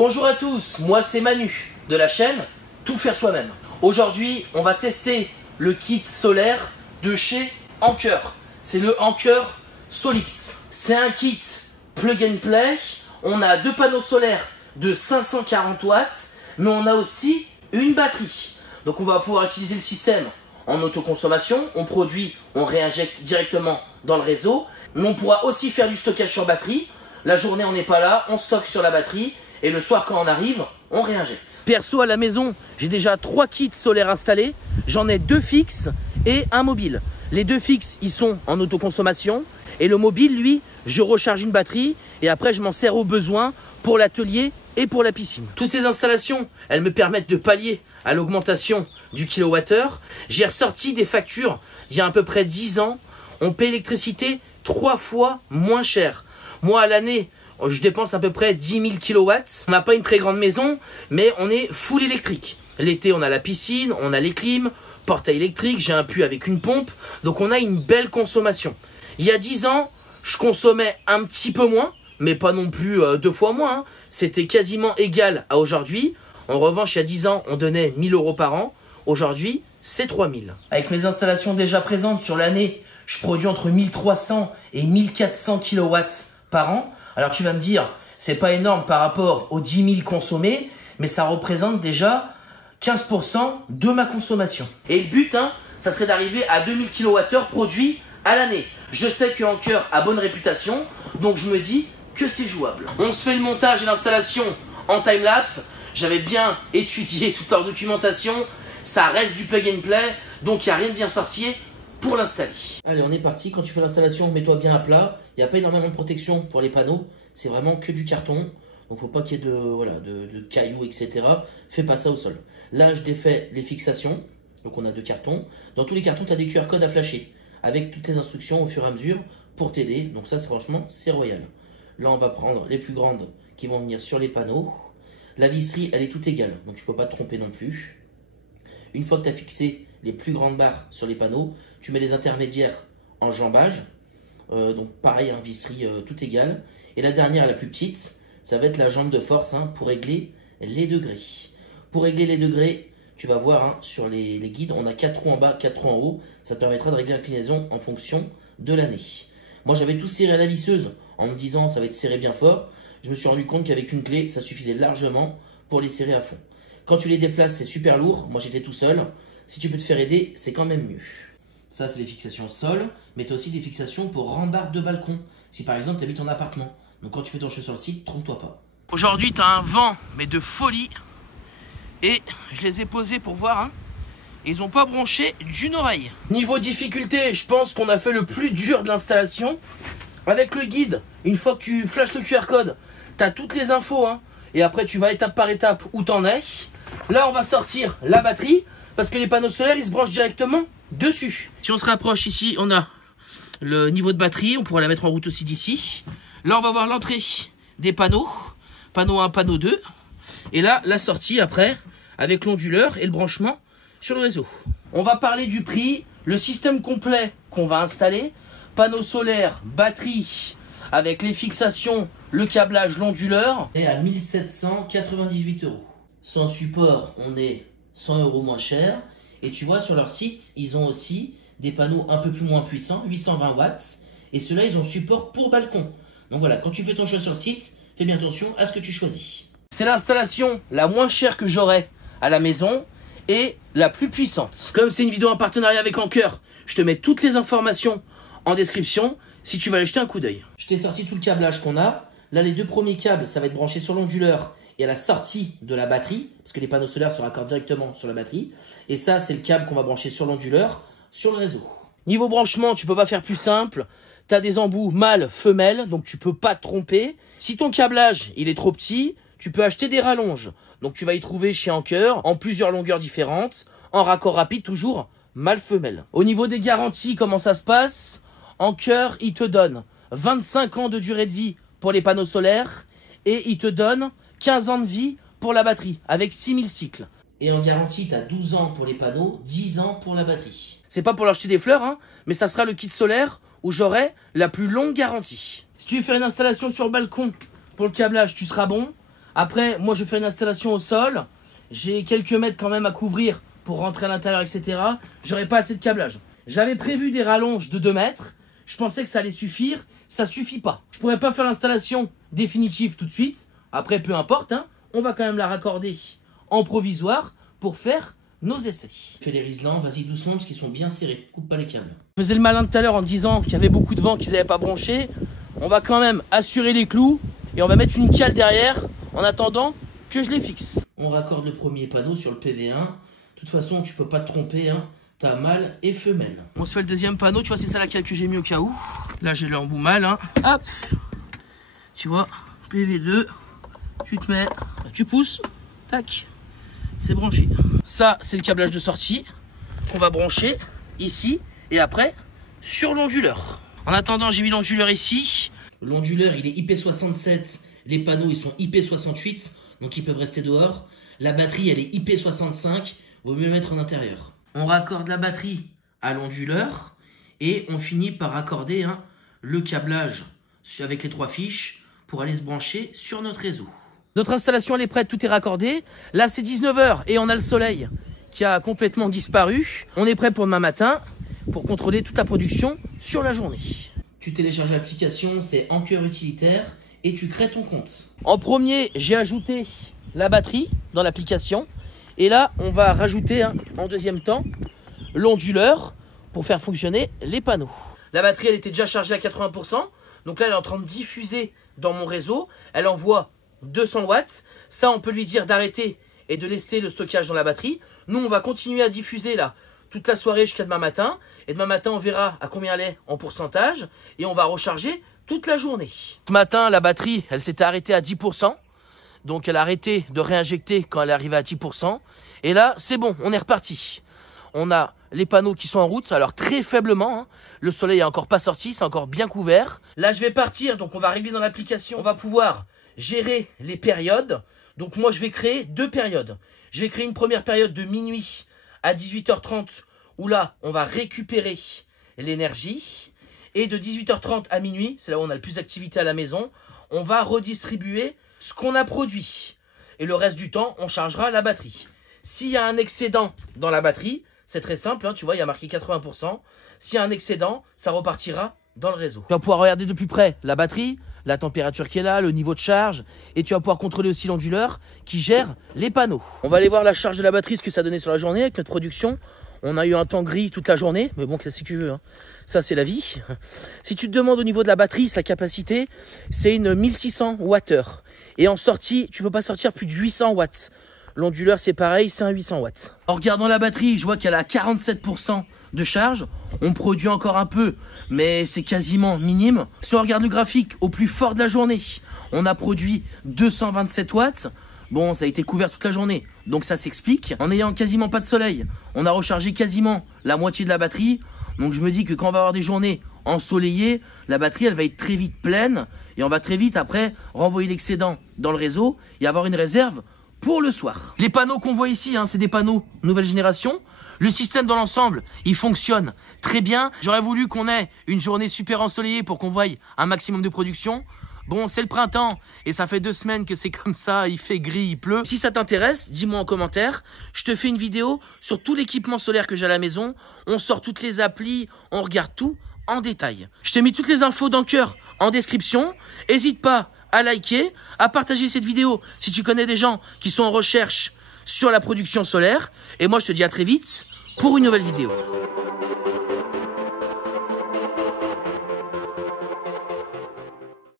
Bonjour à tous, moi c'est Manu de la chaîne Tout faire soi-même. Aujourd'hui, on va tester le kit solaire de chez Anker. C'est le Anker Solix. C'est un kit plug and play. On a deux panneaux solaires de 540 watts, mais on a aussi une batterie. Donc on va pouvoir utiliser le système en autoconsommation. On produit, on réinjecte directement dans le réseau. Mais on pourra aussi faire du stockage sur batterie. La journée, on n'est pas là, on stocke sur la batterie. Et le soir, quand on arrive, on réinjecte. Perso, à la maison, j'ai déjà 3 kits solaires installés. J'en ai 2 fixes et un mobile. Les 2 fixes, ils sont en autoconsommation. Et le mobile, lui, je recharge une batterie. Et après, je m'en sers au besoin pour l'atelier et pour la piscine. Toutes ces installations, elles me permettent de pallier à l'augmentation du kilowattheure. J'ai ressorti des factures il y a à peu près 10 ans. On paie l'électricité 3 fois moins cher. Moi, à l'année, je dépense à peu près 10 000 kilowatts. On n'a pas une très grande maison, mais on est full électrique. L'été, on a la piscine, on a les clims, portail électrique, j'ai un puits avec une pompe. Donc, on a une belle consommation. Il y a 10 ans, je consommais un petit peu moins, mais pas non plus 2 fois moins. C'était quasiment égal à aujourd'hui. En revanche, il y a 10 ans, on donnait 1 000 € par an. Aujourd'hui, c'est 3 000. Avec mes installations déjà présentes sur l'année, je produis entre 1300 et 1400 kilowatts par an. Alors tu vas me dire, c'est pas énorme par rapport aux 10 000 consommés, mais ça représente déjà 15% de ma consommation. Et le but, ça serait d'arriver à 2000 kWh produits à l'année. Je sais que Anker a bonne réputation, donc je me dis que c'est jouable. On se fait le montage et l'installation en time-lapse. J'avais bien étudié toute leur documentation. Ça reste du plug and play, donc il n'y a rien de bien sorcier pour l'installer. Allez, on est parti. Quand tu fais l'installation, mets-toi bien à plat. Il n'y a pas énormément de protection pour les panneaux. C'est vraiment que du carton. Donc, faut pas qu'il y ait de cailloux, etc. Fais pas ça au sol. Là, je défais les fixations. Donc, on a 2 cartons. Dans tous les cartons, tu as des QR codes à flasher avec toutes les instructions au fur et à mesure pour t'aider. Donc, ça, franchement, c'est royal. Là, on va prendre les plus grandes qui vont venir sur les panneaux. La visserie, elle est toute égale. Donc, je peux pas te tromper non plus. Une fois que tu as fixé les plus grandes barres sur les panneaux, tu mets les intermédiaires en jambage. Donc pareil, visserie tout égale. Et la dernière, la plus petite, ça va être la jambe de force pour régler les degrés. Pour régler les degrés, tu vas voir sur les guides, on a 4 roues en bas, 4 roues en haut. Ça te permettra de régler l'inclinaison en fonction de l'année. Moi, j'avais tout serré à la visseuse en me disant ça va être serré bien fort. Je me suis rendu compte qu'avec une clé, ça suffisait largement pour les serrer à fond. Quand tu les déplaces, c'est super lourd. Moi, j'étais tout seul. Si tu peux te faire aider, c'est quand même mieux. Ça, c'est les fixations sol, mais tu as aussi des fixations pour rambarde de balcon. Si par exemple, tu habites en appartement. Donc quand tu fais ton jeu sur le site, trompe-toi pas. Aujourd'hui, tu as un vent, mais de folie. Et je les ai posés pour voir. Ils n'ont pas bronché d'une oreille. Niveau difficulté, je pense qu'on a fait le plus dur de l'installation. Avec le guide, une fois que tu flashes le QR code, tu as toutes les infos. Et après, tu vas étape par étape où tu en es. Là, on va sortir la batterie. Parce que les panneaux solaires, ils se branchent directement dessus. Si on se rapproche ici, on a le niveau de batterie. On pourra la mettre en route aussi d'ici. Là, on va voir l'entrée des panneaux. Panneau 1, panneau 2. Et là, la sortie après, avec l'onduleur et le branchement sur le réseau. On va parler du prix. Le système complet qu'on va installer. Panneaux solaires, batterie, avec les fixations, le câblage, l'onduleur. Et à 1798 €. Sans support, on est 100 € moins cher. Et tu vois, sur leur site, ils ont aussi des panneaux un peu plus moins puissants, 820 watts. Et ceux-là, ils ont support pour balcon. Donc voilà, quand tu fais ton choix sur le site, fais bien attention à ce que tu choisis. C'est l'installation la moins chère que j'aurai à la maison et la plus puissante. Comme c'est une vidéo en partenariat avec Anker, je te mets toutes les informations en description si tu vas aller jeter un coup d'œil. Je t'ai sorti tout le câblage qu'on a. Là, les 2 premiers câbles, ça va être branché sur l'onduleur et à la sortie de la batterie, parce que les panneaux solaires se raccordent directement sur la batterie. Et ça, c'est le câble qu'on va brancher sur l'onduleur, sur le réseau. Niveau branchement, tu peux pas faire plus simple. Tu as des embouts mâles, femelles, donc tu peux pas te tromper. Si ton câblage, il est trop petit, tu peux acheter des rallonges. Donc tu vas y trouver chez Anker, en plusieurs longueurs différentes, en raccord rapide toujours, mâle-femelle. Au niveau des garanties, comment ça se passe? Anker, il te donne 25 ans de durée de vie pour les panneaux solaires et il te donne 15 ans de vie pour la batterie, avec 6000 cycles. Et en garantie, tu as 12 ans pour les panneaux, 10 ans pour la batterie. C'est pas pour leur acheter des fleurs, mais ça sera le kit solaire où j'aurai la plus longue garantie. Si tu veux faire une installation sur balcon pour le câblage, tu seras bon. Après, moi je fais une installation au sol. J'ai quelques mètres quand même à couvrir pour rentrer à l'intérieur, etc. J'aurais pas assez de câblage. J'avais prévu des rallonges de 2 mètres. Je pensais que ça allait suffire. Ça suffit pas. Je pourrais pas faire l'installation définitive tout de suite. Après, peu importe, hein, on va quand même la raccorder en provisoire pour faire nos essais. Fais les riselants, vas-y doucement parce qu'ils sont bien serrés. Coupe pas les câbles. Je faisais le malin tout à l'heure en disant qu'il y avait beaucoup de vent, qu'ils n'avaient pas branché. On va quand même assurer les clous et on va mettre une cale derrière en attendant que je les fixe. On raccorde le premier panneau sur le PV1. De toute façon, tu peux pas te tromper, hein. T'as mâle et femelle. On se fait le deuxième panneau, tu vois, c'est ça la cale que j'ai mis au cas où. Là, j'ai l'embout mâle, hein. Hop. Tu vois, PV2. Tu te mets, tu pousses. Tac. C'est branché. Ça, c'est le câblage de sortie qu'on va brancher ici et après sur l'onduleur. En attendant, j'ai mis l'onduleur ici. L'onduleur, il est IP67. Les panneaux, ils sont IP68. Donc, ils peuvent rester dehors. La batterie, elle est IP65. Vaut mieux le mettre en intérieur. On raccorde la batterie à l'onduleur et on finit par raccorder le câblage avec les 3 fiches pour aller se brancher sur notre réseau. Notre installation elle est prête, tout est raccordé. Là c'est 19 h et on a le soleil qui a complètement disparu. On est prêt pour demain matin pour contrôler toute la production sur la journée. Tu télécharges l'application, c'est Anker utilitaire et tu crées ton compte. En premier, j'ai ajouté la batterie dans l'application. Et là, on va rajouter en deuxième temps l'onduleur pour faire fonctionner les panneaux. La batterie, elle était déjà chargée à 80%. Donc là, elle est en train de diffuser dans mon réseau. Elle envoie 200 watts. Ça, on peut lui dire d'arrêter et de laisser le stockage dans la batterie. Nous, on va continuer à diffuser là toute la soirée jusqu'à demain matin. Et demain matin, on verra à combien elle est en pourcentage. Et on va recharger toute la journée. Ce matin, la batterie, elle s'était arrêtée à 10%. Donc elle a arrêté de réinjecter quand elle est arrivée à 10%. Et là, c'est bon, on est reparti. On a les panneaux qui sont en route, alors très faiblement. Le soleil n'est encore pas sorti, c'est encore bien couvert. Là, je vais partir, donc on va régler dans l'application. On va pouvoir gérer les périodes. Donc moi, je vais créer 2 périodes. Je vais créer une première période de minuit à 18h30, où là, on va récupérer l'énergie. Et de 18h30 à minuit, c'est là où on a le plus d'activité à la maison, on va redistribuer ce qu'on a produit. Et le reste du temps, on chargera la batterie. S'il y a un excédent dans la batterie, c'est très simple, tu vois, il y a marqué 80%. S'il y a un excédent, ça repartira dans le réseau. Tu vas pouvoir regarder de plus près la batterie, la température qui est là, le niveau de charge. Et tu vas pouvoir contrôler aussi l'onduleur qui gère les panneaux. On va aller voir la charge de la batterie, ce que ça donnait sur la journée avec notre production. On a eu un temps gris toute la journée, mais bon, qu'est-ce que tu veux, ça c'est la vie. Si tu te demandes au niveau de la batterie, sa capacité, c'est une 1600 Wh. Et en sortie, tu peux pas sortir plus de 800 watts. L'onduleur, c'est pareil, c'est un 800 watts. En regardant la batterie, je vois qu'elle a 47% de charge. On produit encore un peu, mais c'est quasiment minime. Si on regarde le graphique, au plus fort de la journée, on a produit 227 watts. Bon, ça a été couvert toute la journée, donc ça s'explique. En n'ayant quasiment pas de soleil, on a rechargé quasiment la moitié de la batterie. Donc je me dis que quand on va avoir des journées ensoleillées, la batterie, elle va être très vite pleine. Et on va très vite, après, renvoyer l'excédent dans le réseau et avoir une réserve pour le soir. Les panneaux qu'on voit ici, c'est des panneaux nouvelle génération. Le système dans l'ensemble, il fonctionne très bien. J'aurais voulu qu'on ait une journée super ensoleillée pour qu'on voie un maximum de production. Bon, c'est le printemps et ça fait 2 semaines que c'est comme ça, il fait gris, il pleut. Si ça t'intéresse, dis-moi en commentaire. Je te fais une vidéo sur tout l'équipement solaire que j'ai à la maison. On sort toutes les applis, on regarde tout en détail. Je t'ai mis toutes les infos d'Anker en description. N'hésite pas à liker, à partager cette vidéo si tu connais des gens qui sont en recherche sur la production solaire. Et moi, je te dis à très vite pour une nouvelle vidéo.